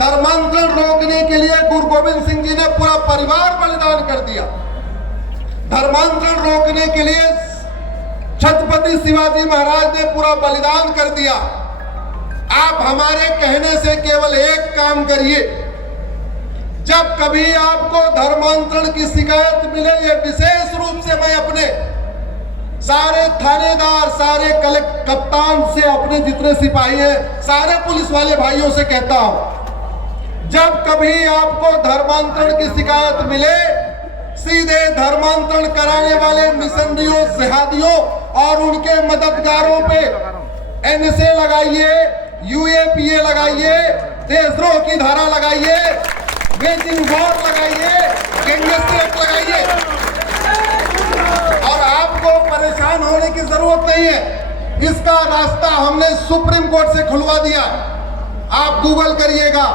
धर्मांतरण रोकने के लिए गुरु गोविंद सिंह जी ने पूरा परिवार बलिदान कर दिया। धर्मांतरण रोकने के लिए छत्रपति शिवाजी महाराज ने पूरा बलिदान कर दिया। आप हमारे कहने से केवल एक काम करिए, जब कभी आपको धर्मांतरण की शिकायत मिले, ये विशेष रूप से मैं अपने सारे थानेदार, सारे कप्तान से, अपने जितने सिपाही हैं, सारे पुलिस वाले भाइयों से कहता हूं, जब कभी आपको धर्मांतरण की शिकायत मिले, सीधे धर्मांतरण कराने वाले मिशनरियों, जिहादियों और उनके मददगारों पे एनएसए लगाइए, यूएपीए लगाइए, देशद्रोह की धारा लगाइए, वेजिंग वॉर लगाइए, गैंगस्टर एक्ट लगाइए। और आपको परेशान होने की जरूरत नहीं है, इसका रास्ता हमने सुप्रीम कोर्ट से खुलवा दिया। आप गूगल करिएगा,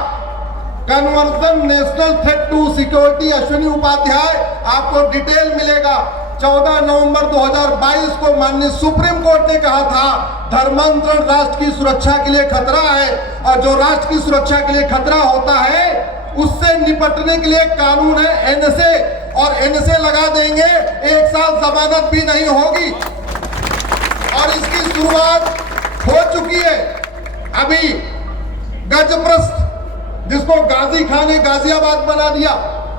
conversion national threat to security Ashwini Upadhyay, आपको डिटेल मिलेगा। 14 नवंबर 2022 को माननीय सुप्रीम कोर्ट ने कहा था धर्मांतरण राष्ट्र की सुरक्षा के लिए खतरा है, और जो राष्ट्र की सुरक्षा के लिए खतरा होता है उससे निपटने के लिए कानून है एनएसए, और एनएसए लगा देंगे, 1 साल जमानत भी नहीं होगी। और इसकी शुरुआत हो चुकी है। अभी गजप्रस्थ, जिसको गाजी खान ने गाजियाबाद बना दिया,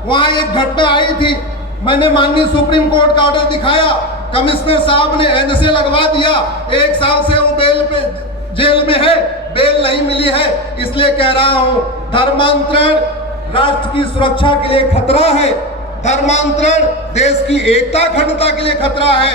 वहां एक घटना आई थी, मैंने माननीय सुप्रीम कोर्ट का ऑर्डर दिखाया, कमिश्नर साहब ने एनएसए लगवा दिया, 1 साल से वो बेल पे जेल में है, बेल नहीं मिली है। इसलिए कह रहा हूं, धर्मांतरण राष्ट्र की सुरक्षा के लिए खतरा है, धर्मांतरण देश की एकता अखंडता के लिए खतरा है,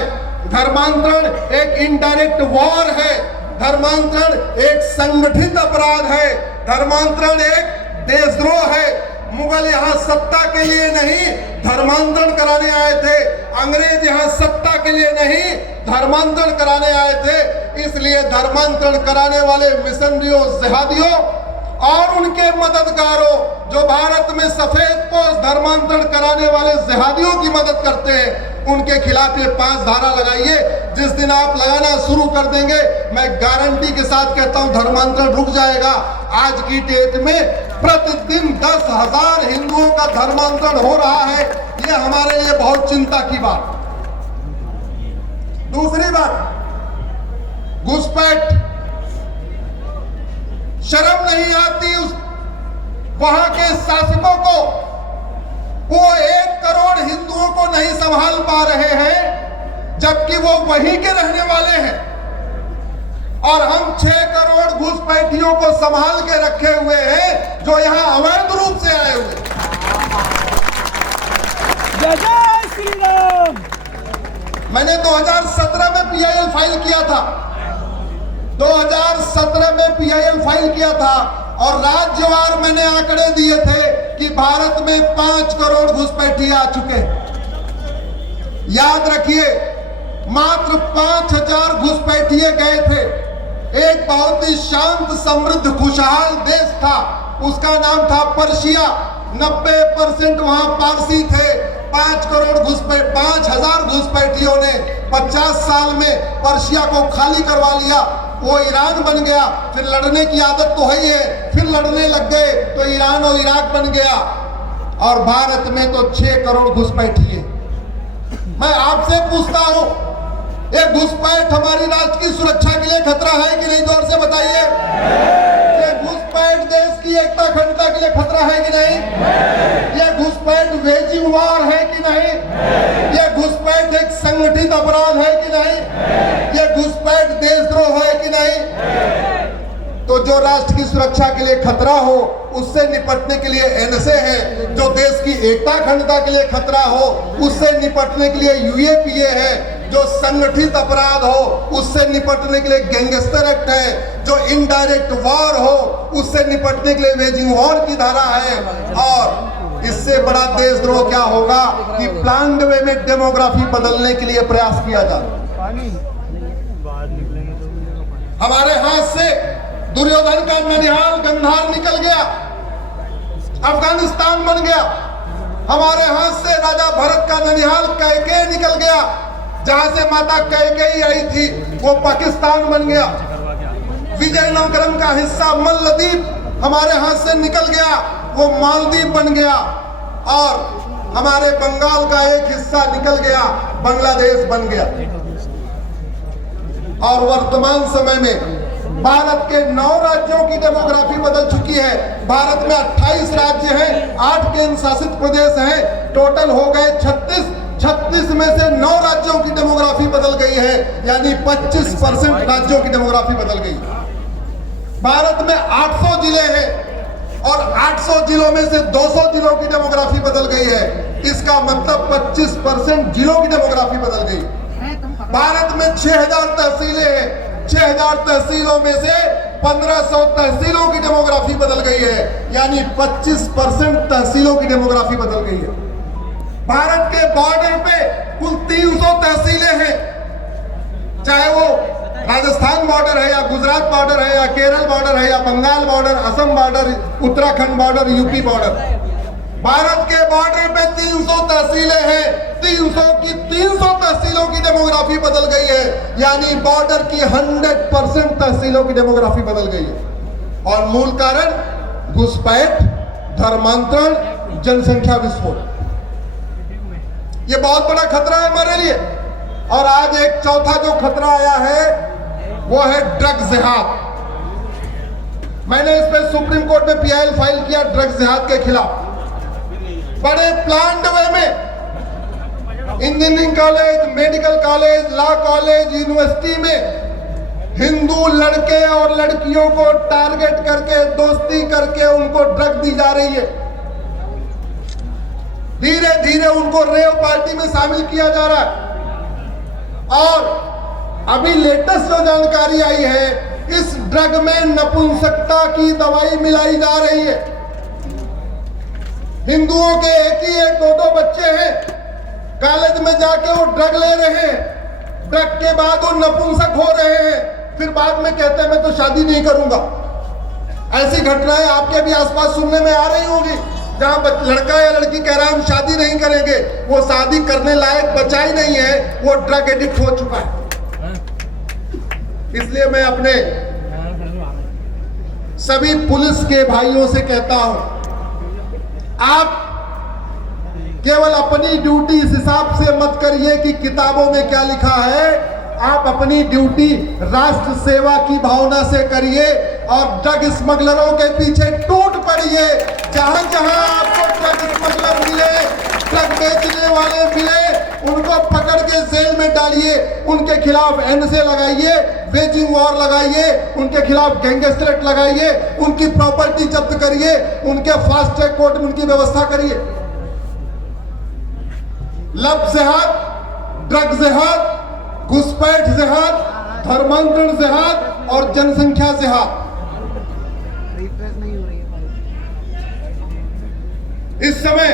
धर्मांतरण एक इनडायरेक्ट वॉर है, धर्मांतरण एक संगठित अपराध है, धर्मांतरण एक देशद्रोह है। मुगल यहाँ सत्ता के लिए नहीं धर्मांतरण कराने आए थे, अंग्रेज यहाँ सत्ता के लिए नहीं धर्मांतरण कराने आए थे। इसलिए धर्मांतरण कराने वाले मिशनरियों, जिहादियों और उनके मददगारों, जो भारत में सफेद पोश धर्मांतरण कराने वाले जिहादियों की मदद करते हैं, उनके खिलाफ ये 5 धारा लगाइए। जिस दिन आप लगाना शुरू कर देंगे, मैं गारंटी के साथ कहता हूं धर्मांतरण रुक जाएगा। आज की डेट में प्रतिदिन 10,000 हिंदुओं का धर्मांतरण हो रहा है, ये हमारे लिए बहुत चिंता की बात। दूसरी बात, घुसपैठ, शर्म नहीं आती उस वहां के शासकों को, वो 1 करोड़ हिंदुओं को नहीं संभाल पा रहे हैं, जबकि वो वहीं के रहने वाले हैं, और हम 6 करोड़ घुसपैठियों को संभाल के रखे हुए हैं, जो यहां अवैध रूप से आए हुए। जय श्री राम। मैंने 2017 में पीआईएल फाइल किया था, 2017 में पीआईएल फाइल किया था, और राज्यवार मैंने आंकड़े दिए थे कि भारत में 5 करोड़ घुसपैठी आ चुके। याद रखिए, मात्र 5,000 घुसपैठिए गए थे। एक बहुत ही शांत, समृद्ध, खुशहाल देश था, उसका नाम था पर्शिया। 90% वहां पारसी थे। 5,000 घुसपैठियों ने 50 साल में पर्शिया को खाली करवा लिया। वो ईरान बन गया, फिर लड़ने की आदत तो है ही है, फिर लड़ने लग गए तो ईरान और इराक बन गया, और भारत में तो 6 करोड़ घुसपैठी है। मैं आपसे पूछता हूं, ये घुसपैठ हमारी राष्ट्र की सुरक्षा के लिए खतरा है कि नहीं? जोर से बताइए। ये घुसपैठ देश की एकता अखंडता के लिए खतरा है कि नहीं? ये घुसपैठ वेजिंग वॉर है कि नहीं? ये घुसपैठ एक संगठित अपराध है कि नहीं? ये घुसपैठ देशद्रोह है कि नहीं? तो जो राष्ट्र की सुरक्षा के लिए खतरा हो, उससे निपटने के लिए एनएसए है। जो देश की एकता अखंडता के लिए खतरा हो, उससे निपटने के लिए यूएपीए है। जो संगठित अपराध हो, उससे निपटने के लिए गैंगस्टर एक्ट है। जो इनडायरेक्ट वॉर हो, उससे निपटने के लिए वेजिंग वॉर की धारा है। और इससे बड़ा देशद्रोह क्या होगा कि प्लान्ड वे में डेमोग्राफी बदलने के लिए प्रयास किया जाए। हमारे हाथ से दुर्योधन का ननिहाल गंधार निकल गया, अफगानिस्तान बन गया। हमारे हाथ से राजा भरत का ननिहाल कैकेय निकल गया, जहां से माता कैकेयी आई थी, वो पाकिस्तान बन गया। विजयनगरम का हिस्सा मल्लदीप हमारे हाथ से निकल गया, वो मालदीव बन गया और हमारे बंगाल का एक हिस्सा निकल गया, बांग्लादेश बन गया। और वर्तमान समय में भारत के 9 राज्यों की डेमोग्राफी बदल चुकी है। भारत में 28 राज्य हैं, 8 केंद्र शासित प्रदेश हैं, टोटल हो गए 36। 36 में से 9 राज्यों की डेमोग्राफी बदल गई है, यानी 25% राज्यों की डेमोग्राफी बदल गई। भारत में 800 जिले हैं और 800 जिलों में से 200 जिलों की डेमोग्राफी बदल गई है। इसका मतलब 25% जिलों की डेमोग्राफी बदल गई। भारत में 6000 तहसीलें हैं, 6000 तहसीलों में से 1500 तहसीलों की डेमोग्राफी बदल गई है, यानी 25% तहसीलों की डेमोग्राफी बदल गई है। भारत के बॉर्डर पे कुल 300 तहसीलें हैं, चाहे वो राजस्थान बॉर्डर है या गुजरात बॉर्डर है या केरल बॉर्डर है या Bengal border, Assam border, Uttarakhand border, UP border. Bharat के बॉर्डर पे 300 तहसीलें हैं, 300 तहसीलों की डेमोग्राफी बदल गई है, यानी बॉर्डर की 100% तहसीलों की डेमोग्राफी बदल गई है। और मूल कारण घुसपैठ, धर्मांतरण, जनसंख्या विस्फोट। ये बहुत बड़ा खतरा है हमारे लिए। और आज एक चौथा जो खतरा आया है वो है ड्रग जिहाद। मैंने इस पे सुप्रीम कोर्ट में पीआईएल फाइल किया ड्रग जिहाद के खिलाफ। बड़े प्लान्ड वे में engineering college, medical college, law college, university में हिंदू लड़के और लड़कियों को टारगेट करके, दोस्ती करके उनको ड्रग दी जा रही है। धीरे धीरे उनको रेव पार्टी में शामिल किया जा रहा है। और अभी लेटेस्ट जो जानकारी आई है, इस ड्रग में नपुंसकता की दवाई मिलाई जा रही है। हिंदुओं के एक ही 2-2 बच्चे हैं, कॉलेज में जाके वो ड्रग ले रहे हैं, ड्रग के बाद वो नपुंसक हो रहे हैं, फिर बाद में कहते हैं मैं तो शादी नहीं करूंगा। ऐसी घटनाएं आपके भी आसपास सुनने में आ रही होगी, जहां लड़का या लड़की कह रहा है हम शादी नहीं करेंगे, वो शादी करने लायक बचा ही नहीं है, वो ड्रग एडिक्ट हो चुका है। इसलिए मैं अपने सभी पुलिस के भाइयों से कहता हूं, आप केवल अपनी ड्यूटी इस हिसाब से मत करिए कि किताबों में क्या लिखा है। आप अपनी ड्यूटी राष्ट्र सेवा की भावना से करिए और ड्रग स्मगलरों के पीछे टूट पड़िए। जहां जहां आपको ड्रग स्मगलर मिले, ड्रग बेचने वाले मिले, उनको पकड़ के जेल में डालिए, उनके खिलाफ एनसे लगाइए, वेजिंग वॉर लगाइए, उनके खिलाफ गैंगस्टर एक्ट लगाइए, उनकी प्रॉपर्टी जब्त करिए, उनके फास्ट ट्रैक कोर्ट में उनकी व्यवस्था करिए। लव जिहाद, ड्रग जिहाद, घुसपैठ जिहाद, धर्मांतरण जिहाद और जनसंख्या जिहाद, इस समय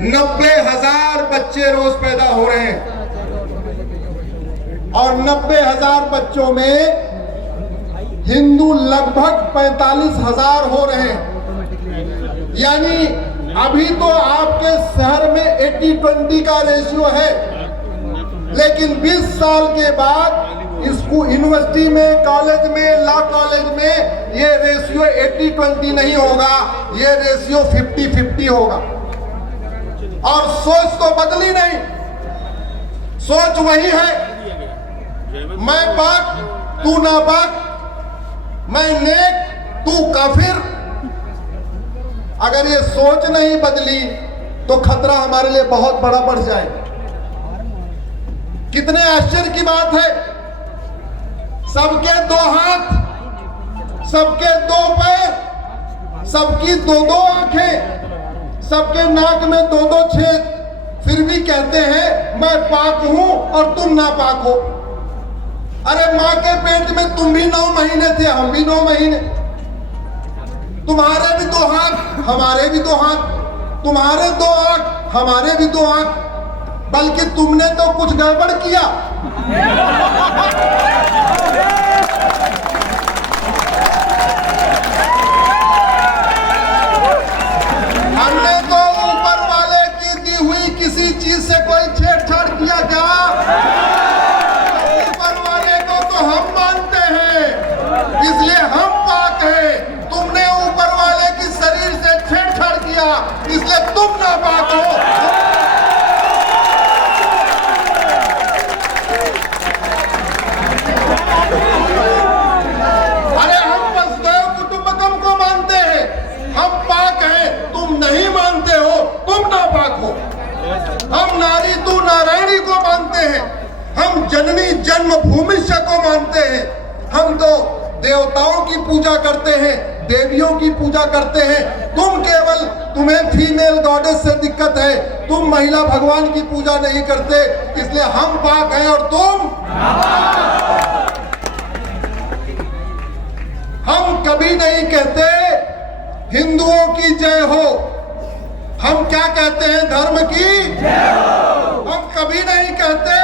90,000 बच्चे रोज पैदा हो रहे हैं और 90,000 बच्चों में हिंदू लगभग 45,000 हो रहे हैं। यानी अभी तो आपके शहर में 80-20 का रेशियो है, लेकिन 20 साल के बाद स्कूल, यूनिवर्सिटी में, कॉलेज में, लॉ कॉलेज में ये रेशियो 80-20 नहीं होगा, ये रेशियो 50-50 होगा। और सोच तो बदली नहीं, सोच वही है, मैं पाक तू नापाक, मैं नेक तू काफिर। अगर ये सोच नहीं बदली तो खतरा हमारे लिए बहुत बड़ा बढ़ जाएगा। कितने आश्चर्य की बात है, सबके 2 हाथ, सबके 2 पैर, सबकी 2-2 आंखें, सबके नाक में 2-2 छेद, फिर भी कहते हैं मैं पाक हूं और तुम नापाक हो। अरे मां के पेट में तुम भी 9 महीने थे, हम भी 9 महीने। तुम्हारे भी 2 हाथ, हमारे भी 2 हाथ, तुम्हारे 2 आंख, हमारे भी 2 आंख, बल्कि तुमने तो कुछ गड़बड़ किया। हमने तो ऊपर वाले की दी हुई किसी चीज से कोई छेड़छाड़ किया क्या? ऊपर वाले को तो हम मानते हैं, इसलिए हम इसलिए तुम नापाक हो। अरे हम वसुधैव कुटुंबकम को मानते हैं, हम पाक हैं, तुम नहीं मानते हो, तुम नापाक हो। हम नारी तू नारायणी को मानते हैं, हम जननी जन्मभूमि को मानते हैं, हम तो देवताओं की पूजा करते हैं, देवियों की पूजा करते हैं। तुम्हें फीमेल गॉडेस से दिक्कत है, तुम महिला भगवान की पूजा नहीं करते, इसलिए हम पाक हैं और तुम। हम कभी नहीं कहते हिंदुओं की जय हो, हम क्या कहते हैं? धर्म की जय हो। हम कभी नहीं कहते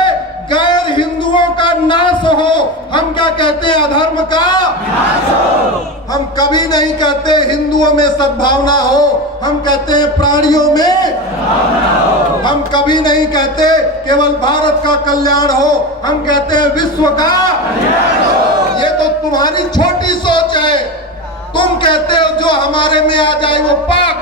गैर हिंदुओं का नाश हो, हम क्या कहते हैं? अधर्म का नाश हो। हम कभी नहीं कहते हिंदुओं में सद्भावना हो, हम कहते हैं प्राणियों में सद्भावना हो। हम कभी नहीं कहते केवल भारत का कल्याण हो, हम कहते हैं विश्व का कल्याण हो। ये तो तुम्हारी छोटी सोच है। तुम कहते हो जो हमारे में आ जाए वो पाक,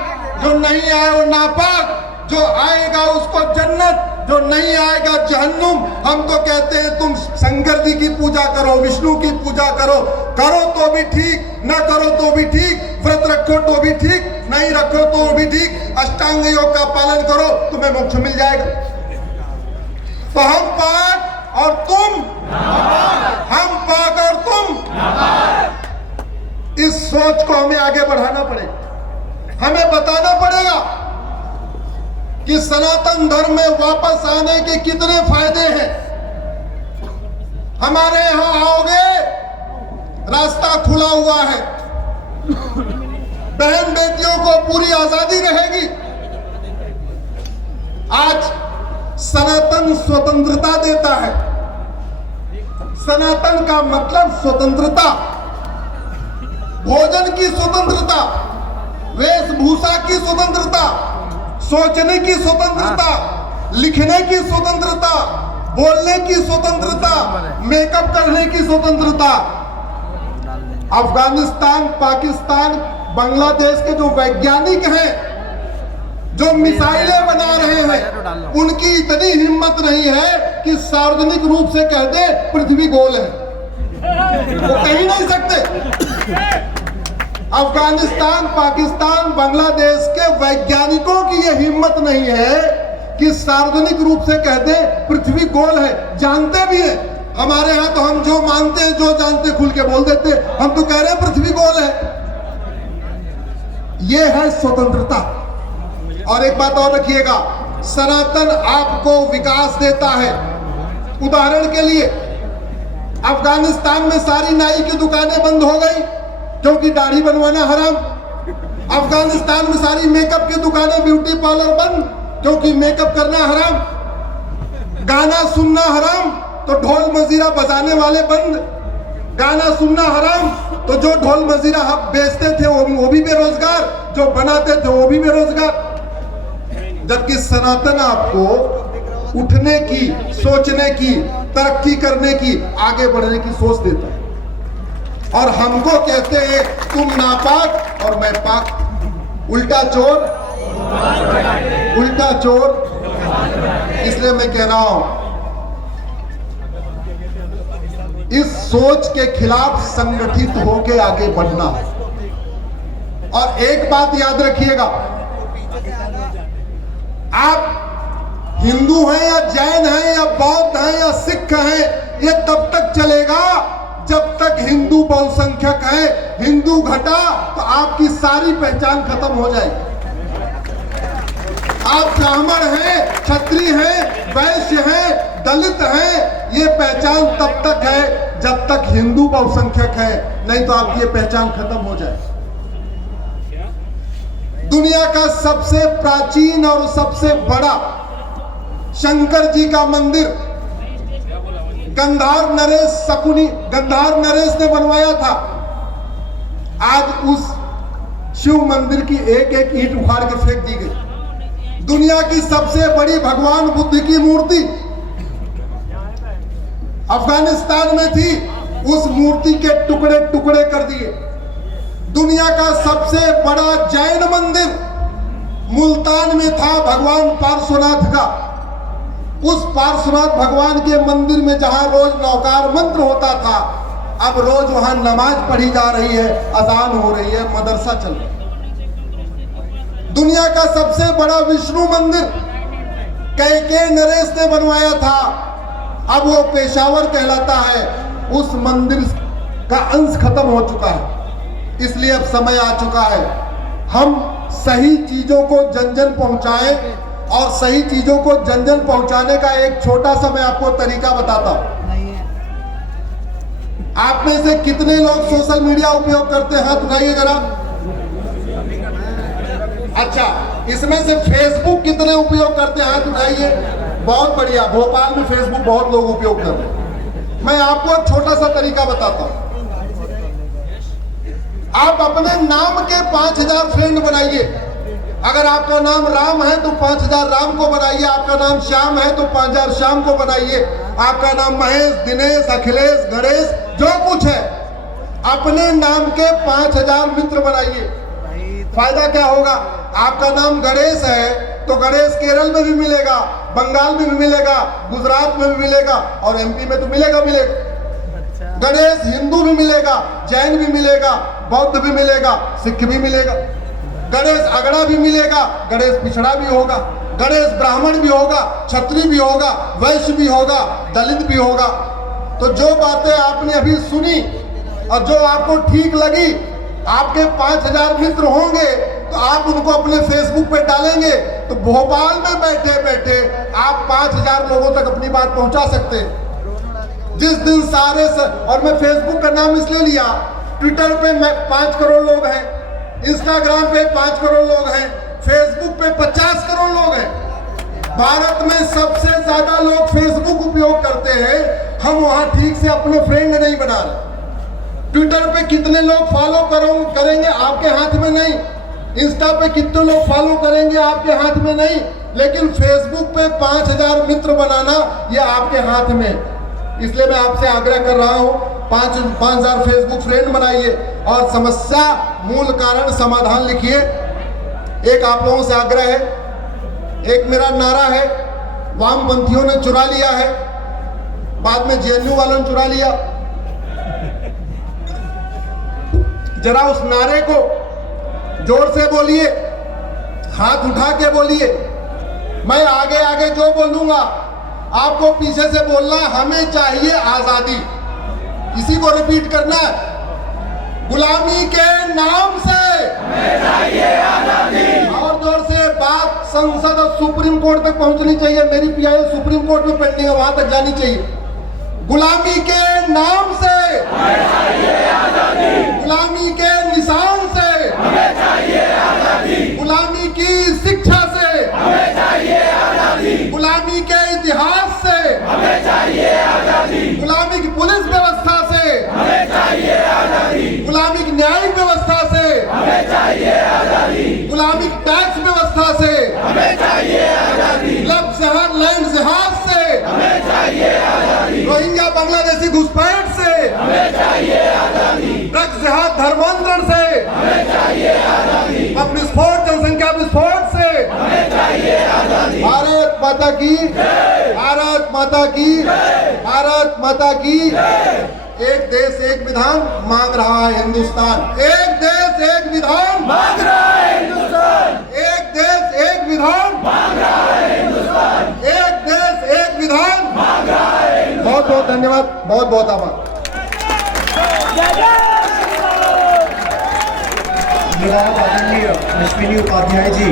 जो नहीं आए वो नापाक, जो आएगा उसको जन्नत, जो नहीं आएगा जहन्नुम। हम तो कहते हैं तुम शंकर जी की पूजा करो, विष्णु की पूजा करो, करो तो भी ठीक, न करो तो भी ठीक, व्रत रखो तो भी ठीक, नहीं रखो तो भी ठीक, अष्टांग योग का पालन करो, तुम्हें मोक्ष मिल जाएगा। तो हम पाक और तुम, हम पाक और तुम, इस सोच को हमें आगे बढ़ाना पड़ेगा। हमें बताना पड़ेगा कि सनातन धर्म में वापस आने के कितने फायदे हैं। हमारे यहां आओगे, रास्ता खुला हुआ है, बहन बेटियों को पूरी आजादी रहेगी। आज सनातन स्वतंत्रता देता है। सनातन का मतलब स्वतंत्रता, भोजन की स्वतंत्रता, वेशभूषा की स्वतंत्रता, सोचने की स्वतंत्रता, लिखने की स्वतंत्रता, बोलने की स्वतंत्रता, मेकअप करने की स्वतंत्रता। अफगानिस्तान, पाकिस्तान, बांग्लादेश के जो वैज्ञानिक हैं, जो मिसाइलें बना रहे हैं, उनकी इतनी हिम्मत नहीं है कि सार्वजनिक रूप से कह दे पृथ्वी गोल है। वो कह ही नहीं सकते। अफगानिस्तान, पाकिस्तान, बांग्लादेश के वैज्ञानिकों की यह हिम्मत नहीं है कि सार्वजनिक रूप से कह दे पृथ्वी गोल है। जानते भी हैं। हमारे यहां तो हम जो मानते हैं, जो जानते खुल के बोल देते, हम तो कह रहे हैं पृथ्वी गोल है। यह है स्वतंत्रता। और एक बात और रखिएगा, सनातन आपको विकास देता है। उदाहरण के लिए अफगानिस्तान में सारी नाई की दुकानें बंद हो गई क्योंकि दाढ़ी बनवाना हराम। अफगानिस्तान में सारी मेकअप की दुकानें, ब्यूटी पार्लर बंद क्योंकि मेकअप करना हराम। गाना सुनना हराम तो ढोल मजीरा बजाने वाले बंद। गाना सुनना हराम तो जो ढोल मजीरा बेचते थे वो भी बेरोजगार, जो बनाते थे वो भी बेरोजगार। जबकि सनातन आपको उठने की, सोचने की, तरक्की करने की, आगे बढ़ने की सोच देता है। और हमको कहते हैं तुम नापाक और मैं पाक। उल्टा चोर, उल्टा चोर। इसलिए मैं कह रहा हूं, इस सोच के खिलाफ संगठित होकर आगे बढ़ना है। और एक बात याद रखिएगा, आप हिंदू हैं या जैन हैं या बौद्ध हैं या सिख हैं, ये तब तक चलेगा जब तक हिंदू बहुसंख्यक है। हिंदू घटा तो आपकी सारी पहचान खत्म हो जाएगी। आप ब्राह्मण हैं, क्षत्रिय हैं, वैश्य हैं, दलित हैं, ये पहचान तब तक है जब तक हिंदू बहुसंख्यक है, नहीं तो आपकी ये पहचान खत्म हो जाए। दुनिया का सबसे प्राचीन और सबसे बड़ा शंकर जी का मंदिर गंधार नरेश ने बनवाया था। आज उस शिव मंदिर की एक एक ईंट उखाड़ के फेंक दी गई। दुनिया की सबसे बड़ी भगवान बुद्ध की मूर्ति अफगानिस्तान में थी, उस मूर्ति के टुकड़े टुकड़े कर दिए। दुनिया का सबसे बड़ा जैन मंदिर मुल्तान में था भगवान पार्श्वनाथ का। उस पार्श्वनाथ भगवान के मंदिर में जहां रोज नौकार मंत्र होता था, अब रोज वहां नमाज पढ़ी जा रही है, अजान हो रही है, मदरसा चल रहा है। दुनिया का सबसे बड़ा विष्णु मंदिर कैके नरेश ने बनवाया था, अब वो पेशावर कहलाता है। उस मंदिर का अंश खत्म हो चुका है, इसलिए अब समय आ चुका है हम सही चीजों को जन जन पहुंचाएं। और सही चीजों को जन जन पहुंचाने का एक छोटा सा मैं आपको तरीका बताता हूं। आप में से कितने लोग सोशल मीडिया उपयोग करते हैं, हाथ उठाइए जरा। अच्छा, इसमें से फेसबुक कितने उपयोग करते हैं, हाथ उठाइए। बहुत बढ़िया, भोपाल में फेसबुक बहुत लोग उपयोग करते हैं। मैं आपको एक छोटा सा तरीका बताता हूं। आप अपने नाम के 5000 फ्रेंड बनाइए। अगर आपका नाम राम है तो 5000 राम को बनाइए, आपका नाम श्याम है तो 5000 श्याम को बनाइए, आपका नाम महेश, दिनेश, अखिलेश, गणेश, जो कुछ है, अपने नाम के 5000 मित्र बनाइए। फायदा क्या होगा? आपका नाम गणेश है तो गणेश केरल में भी मिलेगा, बंगाल में भी मिलेगा, गुजरात में भी मिलेगा और एमपी में तो मिलेगा। गणेश हिंदू भी मिलेगा, जैन भी मिलेगा, बौद्ध भी मिलेगा, सिख भी मिलेगा। गणेश अगड़ा भी मिलेगा, गणेश पिछड़ा भी होगा, गणेश ब्राह्मण भी होगा, क्षत्रिय भी होगा, वैश्य भी होगा, दलित भी होगा। तो जो बातें आपने अभी सुनी और जो आपको ठीक लगी, आपके 5000 मित्र होंगे तो आप उनको अपने फेसबुक पे डालेंगे तो भोपाल में बैठे बैठे आप 5000 लोगों तक अपनी बात पहुंचा सकते हैं। जिस दिन और मैं फेसबुक का नाम इसलिए लिया, ट्विटर पे 5 करोड़ लोग हैं, इंस्टाग्राम पे 5 करोड़ लोग हैं, फेसबुक पे 50 करोड़ लोग हैं। भारत में सबसे ज्यादा लोग फेसबुक उपयोग करते हैं, हम वहां ठीक से अपने फ्रेंड नहीं बना रहे। ट्विटर पे कितने लोग फॉलो करेंगे आपके हाथ में नहीं, इंस्टा पे कितने लोग फॉलो करेंगे आपके हाथ में नहीं, लेकिन फेसबुक पे 5000 मित्र बनाना ये आपके हाथ में। इसलिए मैं आपसे आग्रह कर रहा हूं, 5000 फेसबुक फ्रेंड बनाइए और समस्या मूल कारण समाधान लिखिए। एक आप लोगों से आग्रह है, एक मेरा नारा है, वामपंथियों ने चुरा लिया है, बाद में जेएनयू वालों ने चुरा लिया। जरा उस नारे को जोर से बोलिए, हाथ उठा के बोलिए। मैं आगे आगे जो बोलूंगा आपको पीछे से बोलना है, हमें चाहिए आजादी। इसी को रिपीट करना है, गुलामी के नाम से हमें चाहिए आजादी। और जोर से बात संसद और सुप्रीम कोर्ट तक पहुंचनी चाहिए। मेरी पीआईएल सुप्रीम कोर्ट में पेंडिंग है, वहां तक जानी चाहिए। गुलामी के नाम से हमें चाहिए आजादी, गुलामी के निशान से हमें चाहिए आजादी, गुलामी की शिक्षा से हमें चाहिए आजादी, गुलामी के इतिहास से हमें चाहिए आजादी, गुलामी की पुलिस व्यवस्था से हमें चाहिए आजादी, गुलामी की न्यायिक व्यवस्था से हमें चाहिए आजादी, गुलामी की टैक्स व्यवस्था से हमें चाहिए आजादी, लब जहाज लैंड जहाज से हमें चाहिए आजादी, रोहिंग्या बांग्लादेशी घुसपैठ से हमें चाहिए आजादी, ड्रग्स जहाज धर्मांतरण से हमें चाहिए आजादी, विस्फोट जनसंख्या विस्फोट से हमें चाहिए आजादी। भारत माता की जय, भारत माता की जय, भारत माता की जय। एक देश एक विधान मांग रहा है हिंदुस्तान, एक देश एक विधान मांग रहा है हिंदुस्तान, एक देश एक विधान मांग रहा है हिंदुस्तान, एक देश एक विधान मांग रहा है हिंदुस्तान। बहुत बहुत धन्यवाद, बहुत बहुत आभार। मेरा आदरणीय अश्विनी उपाध्याय जी